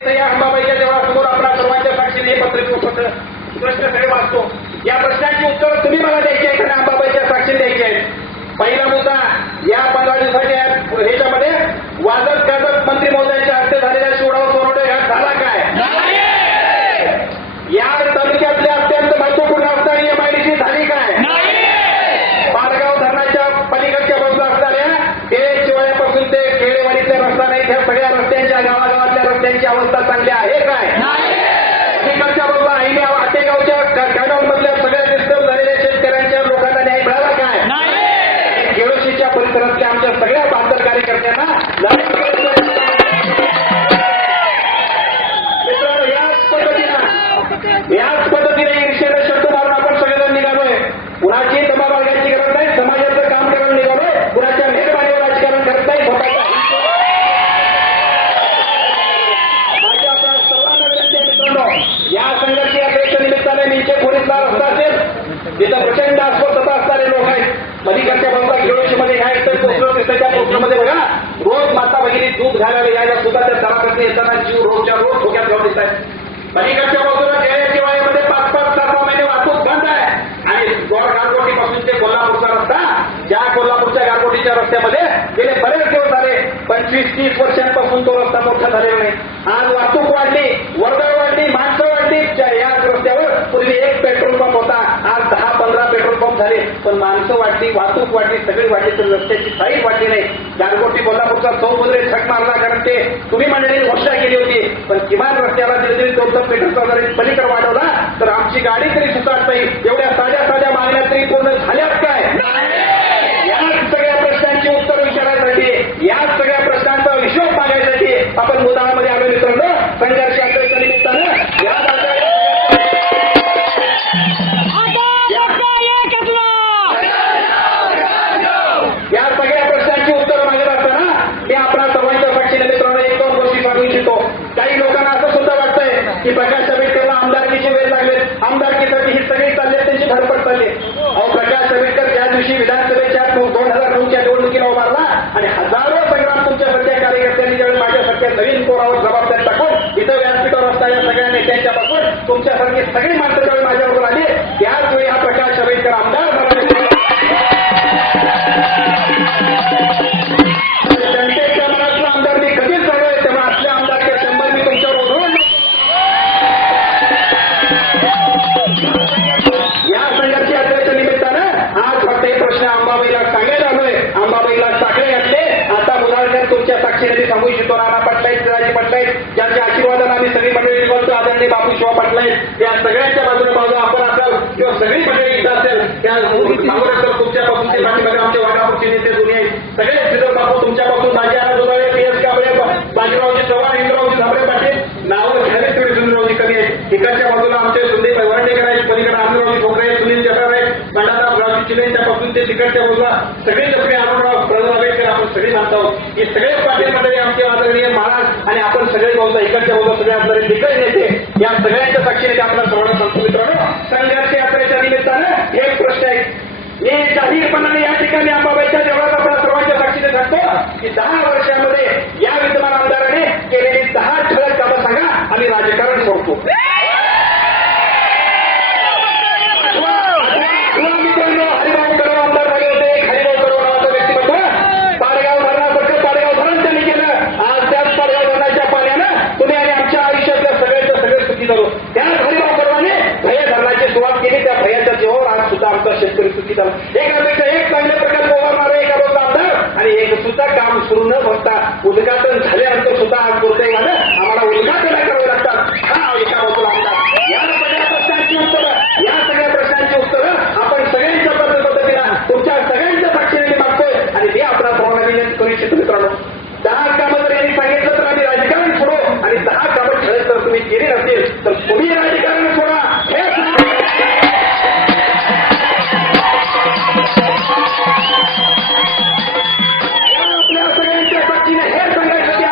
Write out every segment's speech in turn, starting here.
या अंबाबाईच्या देवळासमोर आपल्या सर्वांच्या साक्षीने हे पत्र प्रश्न सगळे वाचतो. या प्रश्नांची उत्तरं तुम्ही मला द्यायची आहेत आणि अंबाबाईच्या साक्षीने द्यायची आहेत. पहिला मुद्दा, या 15 दिवसाच्या ह्याच्यामध्ये वाजत गाजत मंत्री महोदयांच्या हस्ते झालेल्या शिवराव सोनवणे घाट झाला काय? या तालुक्यातल्या अत्यंत महत्वपूर्ण असणारी एमआयडीसी झाली काय? पारगाव धरणाच्या पलीकडच्या बाजूला असणाऱ्या शिवायापासून ते खेडेवाडीतल्या रस्ता नाही, त्या सगळ्या रस्त्यांच्या गावागावातल्या रस्त्यांची अवस्था चांगली आहे काय? तिकडच्या बाजूला आईने आटेगावच्या काडावमधल्या सगळ्या डिस्टर्ब झालेल्या शेतकऱ्यांच्या लोकांना न्याय मिळाला काय? केळोशीच्या परिसरातल्या आमच्या सगळ्या बहात्तर कार्यकर्त्यांना याच पद्धतीने ईर्षेने शब्द मारून आपण सगळेजण निघालोय. कुणाची दमा बाळगायची गरज नाही, समाजाचं काम करायला निघालोय. कुणाच्या मेहरबानीवर राजकारण करत नाही. माझ्या सर्वांना विनंती आहे मित्रांनो, या संघर्ष यात्रेच्या निमित्ताने नीचे पोलीसला रस्ता असेल तिथं प्रचंड अस्वस्थता असणारे लोक आहेत. पलीकडच्या बाजूला केळोशीमध्ये ह्या इतर पोस्टर दिसण्याच्या पोस्टरमध्ये बघा, रोज माता भगिनी दूध घालायला यायला सुद्धा त्या दराकडे येताना जीव रोजच्या रोज धोक्यात घालून दिसत आहेत. पलीकडच्या बाजूला गेल्या वाड्यामध्ये 5-6 महिने वाहतूक बंद आहे आणि गारगोटीपासून ते कोल्हापूरचा रस्ता, ज्या कोल्हापूरच्या गारगोटीच्या रस्त्यामध्ये गेले बरेच दिवस झाले 25-30 वर्षांपासून तो रस्ता मोठा झालेला नाही. आज वाहतूक वाढली, वर्दळ वाढली, माणसं वाढली. याच रस्त्यावर पूर्वी 1 पेट्रोल पंप होता, आज 10-15 पेट्रोल पंप झाले. पण माणसं वाढली, वाहतूक वाढली, सगळी वाढली, तर रस्त्याची साईज वाढली नाही. गारगोटी कोल्हापूरचा चौमुद्रे झक मारला, कारण ते तुम्ही मंडळी घोषणा केली होती. पण किमान रस्त्याला दिले 2 पेट्रोलचा जरी पलीकडे वाढवला तर आमची गाडी तरी सुधारता येईल. एवढ्या साध्या मागण्या तरी पूर्ण झाल्यात काय? याच सगळ्या प्रश्नांची उत्तर विचारण्यासाठी, याच सगळ्या प्रश्नांचा हिशोब मागण्यासाठी आपण मुदामध्ये आलो मित्रांनो. संघर्ष यात्रेच्या निमित्तानं या सगळ्या प्रश्नांची उत्तर मागत असताना मी आपल्या सर्वांच्या साक्षीने मित्रांनो 1-2 गोष्टी सांगू इच्छितो. काही लोकांना असं सुद्धा वाटतंय की प्रकाश आंबेडकरला आमदारकीचे वेळ लागले, आमदारकीसाठी ही सगळी चालली, त्यांची धडपड चालली. अहो, प्रकाश आंबेडकर ज्या दिवशी विधानसभेच्या 2009च्या निवडणुकीला उभारला आणि हजारो संग्राम तुमच्या सगळ्या कार्यकर्त्यांनी ज्यावेळी माझ्यासारख्या नवीन पोरावर जबाबदारी टाकून इथं व्यासपीठावर असता या सगळ्या नेत्यांच्यापासून तुमच्यासारखी सगळी माणसं ज्यावेळी माझ्याबरोबर आली, त्याच वेळी हा प्रकाश आंबेडकर आमदार झाला. जनतेच्या मनातला आमदार मी कधीच झालोय, तेव्हा आपल्या आमदारच्या 100 मी तुमच्यावर उधळून या संघर्ष यात्रेच्या निमित्तानं आज फक्त हे प्रश्न अंबाबाईला सांगायला आलोय. अंबाबाईला साखळे घातले. आता मुलांकडे तुमच्या साक्षीने सांगू इच्छितो. नाना पटनाईक, शिवाजी पटनाईक, ज्यांच्या आशीर्वादाने आम्ही सगळी मंडळी बोलतो, आदरणीय बापूशिवा पटनाईक, या सगळ्यांच्या बाजूने आपण आपल्या किंवा सगळी मंडळी इथं असेल त्या तुमच्यापासून ते पाठीमागे आमचे वाघापूरचे नेते जुने आहेत. सगळे श्रीधर बापू तुमच्यापासून भाजीआला जोडावे, PS कांबळे, बाजीरावजी चव्हाण, इंद्रावजी झांबरे पाटील, नावं घ्यावे तेवढे सुनीलरावजी कमी आहेत. इकडच्या बाजूला आमचे सुंदर वरंडेकर आहेत, पलीकडे आमरावजी ठोकरे, सुनील जठार आहेत, बंडाराव चिलेंच्यापासून ते तिकडच्या बाजूला सगळे जसं अरुणराव प्रधान आंबेडकर आपण सगळे मानत आहोत. हे सगळे पाटील मंडळी आमचे आदरणीय महाराज आणि आपण सगळे बाजूला इकडच्या बाजूला सगळे आपल्याला दिग्गज नेते, या सगळ्यांच्या साक्षीने आपल्याला सर्वांना सांगतो मित्रांनो. संघर्ष यात्रेच्या निमित्तानं एक प्रश्न आहे. मी जाहीरपणाने या ठिकाणी अंबाबाईच्या देवळात आपल्या सर्वांच्या साक्षीने सांगतो की 10 वर्षामध्ये या विद्यमान आमदाराने केलेली 10 ठळक कामं सांगा, आम्ही राजकारण सोडतो. मित्रांनो, हरिभाऊ कदम आमदार झाले होते. हरिभाऊ कदम नावाचं व्यक्तिमत्व पारगाव धरणासारखं पारगाव धरण त्यांनी केलं. आज त्याच पारगाव धरणाच्या पाण्यानं तुम्ही आणि आमच्या आयुष्यातल्या सगळ्याच्या सगळे सुखी झालो. त्याच हरिभाऊ कदमाने भैया धरणाची सुरुवात केली. त्या भैयाच्या जीवावर आज सुद्धा आमचा शेतकरी सुखी झाला. एकापेक्षा एक चांगले प्रकल्प उभारणारे एका रोज आमदार आणि एक सुद्धा काम सुरू न बघता उद्घाटन झाल्यानंतर सुद्धा आज दुर्दैवानं आम्हाला उद्घाटन करावे लागतात. हा एका बाजूला आमदार. या सगळ्या प्रश्नांची उत्तरं, या सगळ्या प्रश्नांची उत्तरं आपण सगळ्यांच्या पद्धतीनं तुमच्या सगळ्यांच्या साक्षीने मी मागतोय आणि मी आपल्या सर्वांना विनंती करू इच्छितो मित्रांनो. 10 कामं जर यांनी सांगितलं तर आम्ही राजकारण सोडू आणि 10 कामं खरंच जर तुम्ही केली नसतील तर तुम्ही राजकारण सोडा. हे आपल्या सगळ्यांच्या साक्षीने हे सांगायसाठी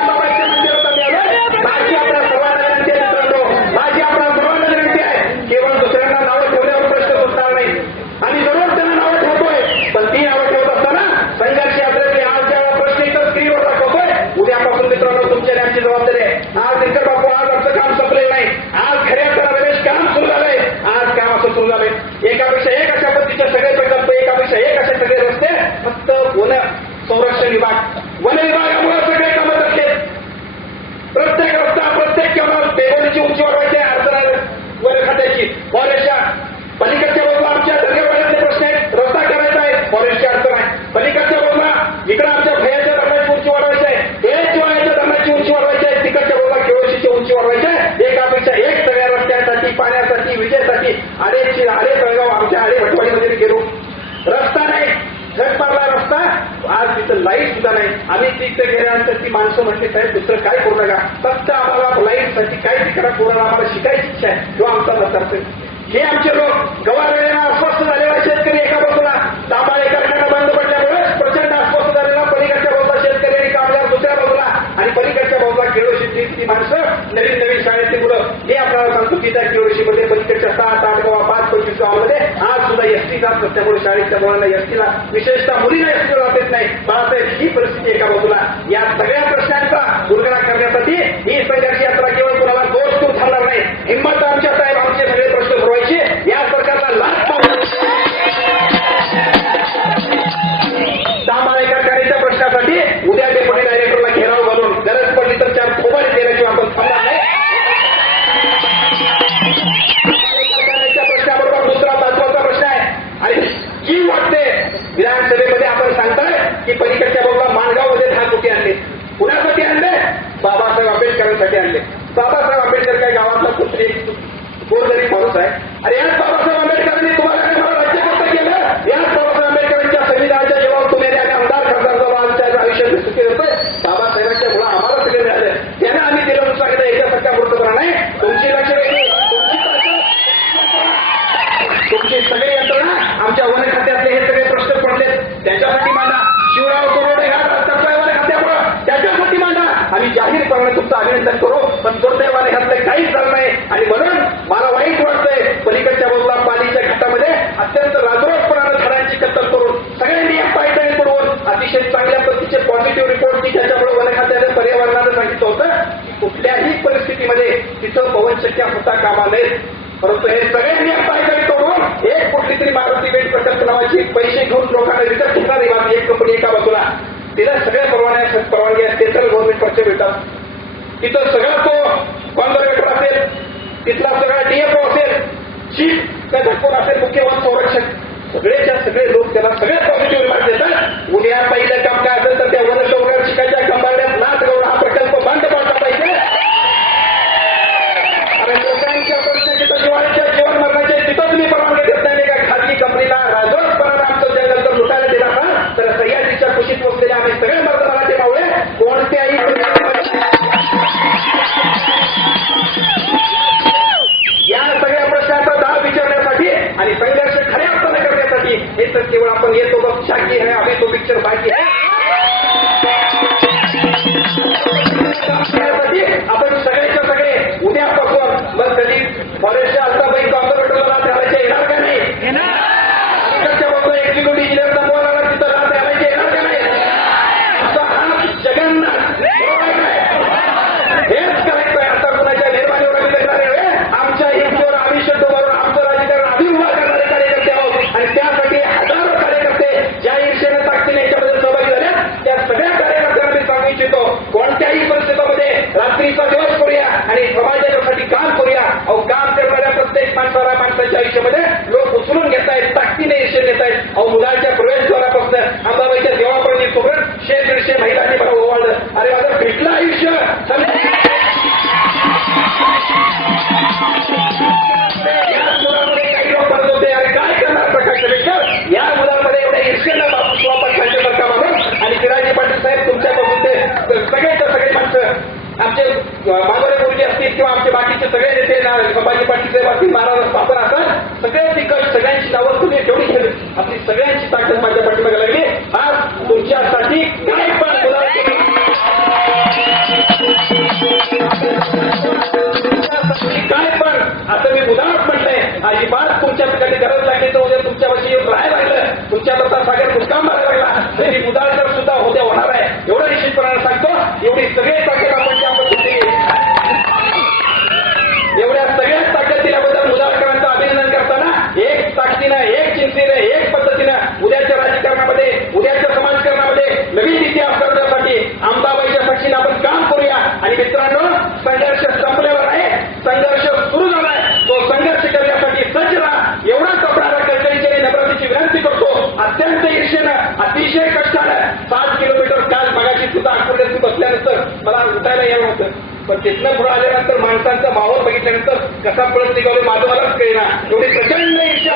टेकोडीची उंची वाढवायची आहे अडचण वन खात्याची. फॉरेस्टच्या पलीकडच्या बाजूला आमच्या दर्यावाड्यातले प्रश्न आहेत, रस्ता करायचा आहे, फॉरेस्टची अडचण आहे. पलीकडच्या बाजूला इकडे आमच्या भयाच्या धरणाची उंची वाढवायची आहे, हेच्या धरणाची उंची वाढवायची आहे, तिकडच्या बाजूला केळोशीची उंची वाढवायची आहे. एकापेक्षा एक सगळ्या रस्त्यांसाठी, पाण्यासाठी, विजेसाठी आडे तळगाव आमच्या आडे भटवाडीमध्ये गेलो. रस्ता नाही, झट मारला रस्ता, आज तिथं लाईट सुद्धा नाही. आम्ही तिथे गेल्यानंतर ती माणसं म्हणते साहेब दुसरं काय करू नका, फक्त आम्हाला लाईटसाठी काय करा, कोणाला आम्हाला शिकायची इच्छा आहे किंवा आमचा नकार. हे आमचे लोक गवारलेला अस्वस्थ झालेला शेतकरी एका बाजूला, तांबाळे कारखाना बंद पडल्यामुळे प्रचंड अस्वस्थ झालेला पलीकडच्या बाजूला शेतकरी आणि कामगार दुसऱ्या बाजूला, आणि पलीकडच्या बाजूला केळोशीची ती माणसं नवीन नवीन शाळेतली मुलं. हे आपल्याला सांगतो की त्या केळोशीमध्ये पलीकडच्या 7, 8 गावा 5, 25 गावामध्ये आज सुद्धा एसटी जात नसल्यामुळे शाळेच्या मुलांना एसटीला, विशेषतः मुलींना एसटीला जात येत नाही. बाळासाहेब ही परिस्थिती एका बाजूला. या सगळ्या प्रश्नांचा उलगडा करण्यासाठी ही संघर्ष यात्रा केवळ कुणाला दोष तू झाला नाही, हिंमत आमच्या साहेब आमचे सगळे प्रश्न सोडवायचे. या सरकारला लाच तांबाळे कारखान्याच्या प्रश्नासाठी उद्या डेप्युटी डायरेक्टरला घेराव घालून गरज पडली तर 4 खोबारी देण्याशिवाय आपण थांबणार नाही. कारखान्याच्या प्रश्नाबरोबर दुसरा महत्वाचा प्रश्न आहे आणि जी वाटते विधानसभेमध्ये आपण सांगताय की पलीकडच्या बाजूला माणगावमध्ये 10 कोटी आणले. कुणासाठी आणले? बाबासाहेब आंबेडकरांसाठी आणले. बाबासाहेब आंबेडकर काय गावातला कुठली गोरगरीब माणूस आहे. अरे याच बाबासाहेब आंबेडकरांनी तुम्हाला काय मला राज्यकर्ता केलं? याच बाबासाहेब आंबेडकरांच्या संविधानाच्या जेव्हा तुम्ही आणि आमदार खासदार जेव्हा आमच्या आयुष्यात सुखी होतोय, बाबासाहेबांच्या मुळे आम्हाला सगळे मिळाले, त्यांना आम्ही दिलं सांगितलं. याच्यासारख्या मृतपणा नाही. तुमची लक्ष वेगळी, तुमची सगळी यंत्रणा आमच्या वन खात्यातले हे सगळे प्रश्न पडले त्याच्यासाठी मांडा. शिवराव कुरोडे ह्या वन खात्यामुळे त्याच्यासाठी मांडा. आम्ही जाहीरपणे तुमचं अभिनंदन करू, पण दुर्दैवाने ह्यातलं काहीच झालं नाही. आणि म्हणून मला वाईट वाटतंय पलीकडच्या बाजूला पालीच्या घाटामध्ये अत्यंत राजरोसपणानं झाडांची कत्तल करून सगळे नियम पायदळी पडवून अतिशय चांगल्या पद्धतीचे पॉझिटिव्ह रिपोर्ट की त्याच्यामुळे वन खात्याने पर्यावरणानं सांगितलं होतं की कुठल्याही परिस्थितीमध्ये तिथं पवनचक्क्या होता कामा नयेत. परंतु हे सगळे नियम पायदळी तोडून एक कुठली तरी मारुती बेट प्रकल्प नावाची पैसे घेऊन लोकांना विकत घेणारी बाजू एक कंपनी एका बाजूला, तिला सगळ्या परवानगी असते तर गव्हर्नमेंट पैसे मिळतात. तिथं सगळा तो कॉन्झर्वेटर असेल, तिथला सगळा डीएफओ असेल, चीफ कोण असेल, मुख्य वन संरक्षक, सगळेच्या सगळे लोक त्याला सगळे पॉझिटिव्ह रिमार्क देतात. उद्या पहिलं काम काय असेल तर त्या वन संरक्षकाच्या कंबाड्यात नाथ गौड हा प्रकल्प बंद पडला पाहिजे. आणि लोकांच्या प्रश्न जिथं जीवन मरणाचे तिथं तुम्ही परवानगी देत नाही का खाजगी कंपनीला राजरोसपणानं आमचं जंगल जर लुटायला दिला ना तर सह्याद्रीच्या कुशीत पोचलेले आम्ही सगळे मर्दनाचे मावळे कोणत्याही या सगळ्या प्रश्नांचा दाब विचारण्यासाठी आणि संघर्ष खऱ्या अर्थाने करण्यासाठी हे तर केवळ आपण येतो बघ शाकी आहे आम्ही तो पिक्चर बाकी आहे आपण सगळेच्या सगळे उद्यापासून मग कधी फॉरेस्टच्या आताबाई कॉन्झर्वेटरला द्यायचे येणार का नाही? तिकडच्या बाजूला एक्झिक्युटिव्ह इंजिनियरचा बोल आला तिथं रात द्यायचे येणार का नाही? असा हा जगन्नाथ हेच करायचं आहे. आता कुणाच्या निर्माणीवर आम्ही करणारे आमच्या हिंदूवर आम्ही शब्द मारून आमचं राजकारण अभिमुख करणारे कार्यकर्ते आहोत आणि त्यासाठी हजारो कार्यकर्ते ज्या ईर्षेनं ताकदीने याच्यामध्ये सहभागी झाल्या त्या सगळ्या कार्यकर्त्यांना मी सांगू इच्छितो कोणत्याही परिस्थितीमध्ये रात्रीचा दिवस करूया आणि समाजासाठी काम करूया. अहो काम करणाऱ्या प्रत्येक माणसाच्या आयुष्यामध्ये लोक उचलून घेत आहेत, ताकदीने ईर्षे देत आहेत. अहो मुलांच्या प्रवेशद्वारापासून अंबाबाईच्या देवापर्यंत सोबत 100-150 महिलांनी मला ओवाळलं. अरे माझं भेटलं आयुष्य या मुलामध्ये काही लोक म्हणत होते अरे काय करणार प्रकाश आंबेडकर या मुलांमध्ये एवढ्या ईर्षेला वापस खायच्यासारखा म्हणून. आणि शिराजी पाटील साहेब तुमच्यापासून ते सगळेच्या सगळे माणसं आमचे मागोरे मुलगी असतील किंवा आमचे बाकीचे सगळे नेते संभाजी पाटील साहेब असतील, महाराज आपण असाल सगळे तिकट सगळ्यांची नावं तुम्ही ठेवली केली. आपली सगळ्यांची ताकद माझ्या पाठीमागे लागली. आज तुमच्यासाठी काय पण काय पण असं मी उदाहरण म्हटलंय. अजिबात तुमच्याकडे गरज लागली तर उद्या तुमच्यापाशी येऊन राहायला लागलं, तुमच्याकरता सागर मुक्काम मारायला लागला तरी उदाहरण सुद्धा उद्या होणार आहे एवढं निश्चितपणाने सांगतो. एवढी सगळे ताकद आपण एवढ्या सगळ्याच ताकद दिल्याबद्दल मुदाळकरांचं अभिनंदन करताना एक ताकदीनं एक चिंतेनं एक पद्धतीनं उद्याच्या राजकारणामध्ये उद्याच्या समाजकारणामध्ये नवीन इतिहास तिथनं पुढे आल्यानंतर माणसांचा माहोल बघितल्यानंतर कसा पळत निघालो माझं मलाच कळेना. एवढी प्रचंड ईर्ष्या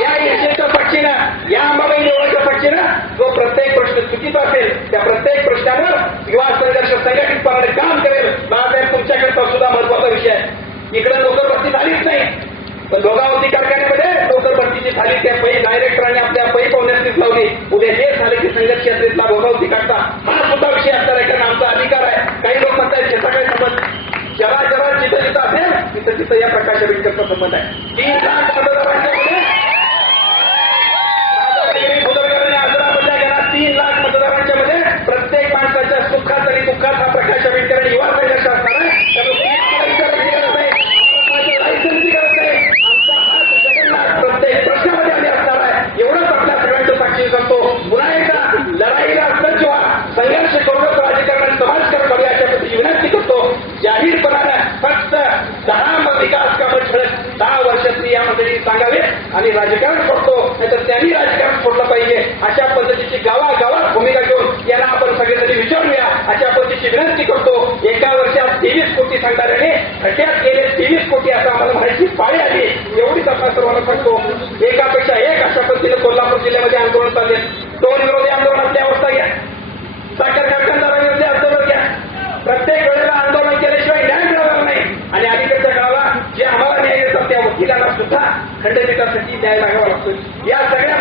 या ईर्षेच्या साक्षीनं, या अंबाबाई देवळाच्या साक्षीनं जो प्रत्येक प्रश्न चुकीचा असेल त्या प्रत्येक प्रश्नावर युवा संघर्ष संघटितपणाने काम करेल. बाळासाहेब तुमच्याकरता सुद्धा महत्वाचा विषय आहे. इकडे नोकर भरती झालीच नाही, पण दोघावती कारखान्यामध्ये नोकर भरतीची झाली. त्या पै डायरेक्टरांनी आपल्या पै पाहुण्यातलीच लावली. उद्या हे झाले की संघर्ष यात्रेतला भोगावती काढता हा सुद्धा विषय असणार आहे, कारण आमचा अधिकार आहे. काही लोक म्हणतात त्याचा काही संबंध, जरा जरा जिथं जिथं असेल तिथं तिथं या प्रकाश आंबेडकरचा संबंध आहे. 3 लाख मतदारांच्या मध्ये 3 लाख मतदारांच्या मध्ये प्रत्येक माणसाच्या सुखात आणि दुःखात हा प्रकाश आंबेडकर आणि युवा संघर्ष असणार आहे. प्रत्येक प्रश्नामध्ये आम्ही असणार आहे. एवढंच आपल्या सगळ्यांचं साक्षी करतो. पुन्हा एकदा लढाईला सज्ज व्हा, संघर्ष करूनच राजकारण समाजकारण करूया अशा पद्धतीची विनंती करतो. जाहीरपणानं फक्त 10 विकास कामं ठळक 10 वर्षातली या मंडळी सांगावे आणि राजकारण सोडतो, नाहीतर त्यांनी राजकारण सोडलं पाहिजे अशा पद्धतीची गावागावात भूमिका घेऊन यांना आपण सगळेजणी विचारूया अशा पद्धतीची विनंती करतो. एका वर्षात 23 कोटी सांगणाऱ्याने खड्ड्यात गेले 23 कोटी असं आम्हाला म्हणायची पाळी आली. एवढीच आपण सर्वांना सांगतो. एकापेक्षा एक अशा पद्धतीने कोल्हापूर जिल्ह्यामध्ये आंदोलन चालले. टोल विरोधी आंदोलनातली अवस्था घ्या, साखर कारखानदारांविरोधी आंदोलन घ्या. प्रत्येक वेळेला आंदोलन केल्याशिवाय न्याय मिळणार नाही. आणि अलीकडच्या काळाला जे आम्हाला न्याय देतात त्या वकिलांना सुद्धा खंडपीठासाठी न्याय लागावा लागतो. या सगळ्या